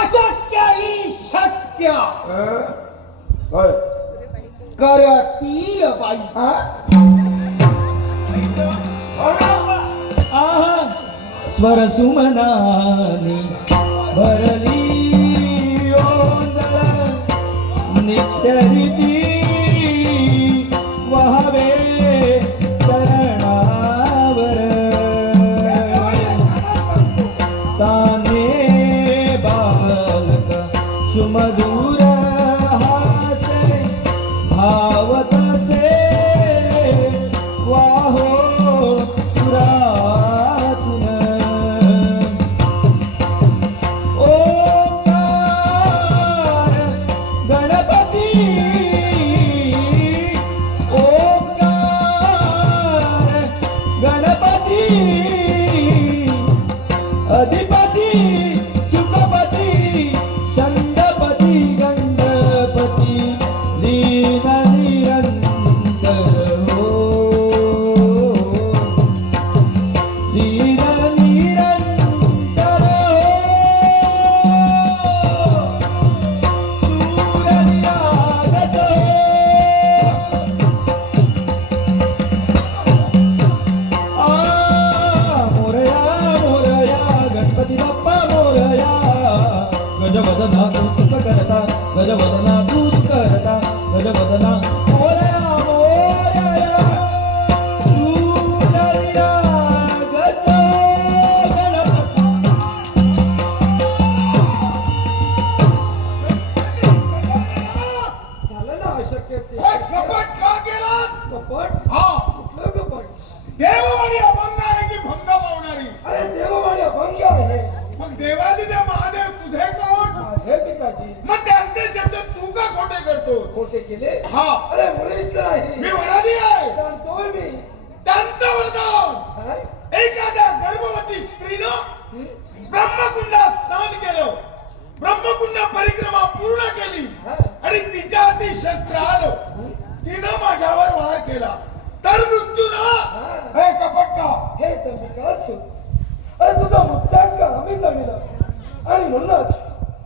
अशक्य ही शक्य करतील बाई. स्वर सुमनानी भरली ओंजळ नित्य रीती वहावे चरणावर ताने बालक सुमधुर हासे भावतसे वाहो सुरातून ओंकार गणपती ओंकार गणपती अधिपती सुखपती चंदपती गंधपती दीन निरंतर हो दीन निरंतर सूर्यनिरागत मोरया मोरया गणपती बाप्पा मोरया गजवदना दूत करता गजवदना दूत करता गजवदना मोरया मोरया सूर्यनिरागत गणपती. झालं ना अशक्य ते. कपट का केलं? कपट? हा, कुठलं कपट? देववाणी अभंग आहे की भंग पावणारी? अरे देववाणी अभंग आहे. मग देवादिदेव महादेव तुझे कोण? माझे पिताजी मग त्यांचे शब्द तू का खोटे करतो? खोटे केले. हा, अरे मुळीच नाही. मी वराधी आहे. जाणतोय मी. त्यांचं वरदान काय? एखाद्या गर्भवती स्त्रीनं ब्रह्मकुंडात स्नान केलं, ब्रह्मकुंड परिक्रमा पूर्ण केली आणि तिच्या हाती शस्त्र आलं, तिनं माझ्यावर वार केला तर मृत्यू ना. हे कपट का? हे तर विकास. अरे तुझा मुद्दा का आम्ही जाणीला आणि म्हणूनच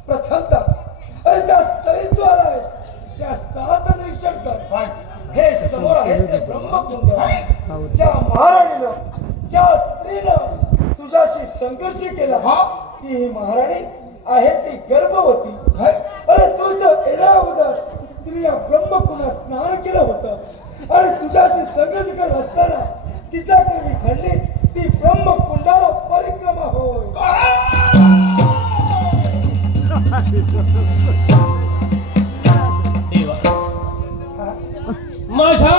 प्रथमतः अरे ज्या स्थळी तू आलाय त्या स्थळाचं निरीक्षण कर. हे समोर आहे ते ब्रह्मकुंड. ज्या महाराणीनं ज्या स्त्रीनं तुझ्याशी संघर्ष केला ती ही महाराणी आहे ती गर्भवती. अरे तुझं एडा उदर तिने या ब्रह्मकुंडात स्नान केलं होतं आणि तुझ्याशी संघर्ष करत असताना तिच्या कर्मी घडली ती ब्रह्मकुंडाला परिक्रमा होय. देवा माझ्या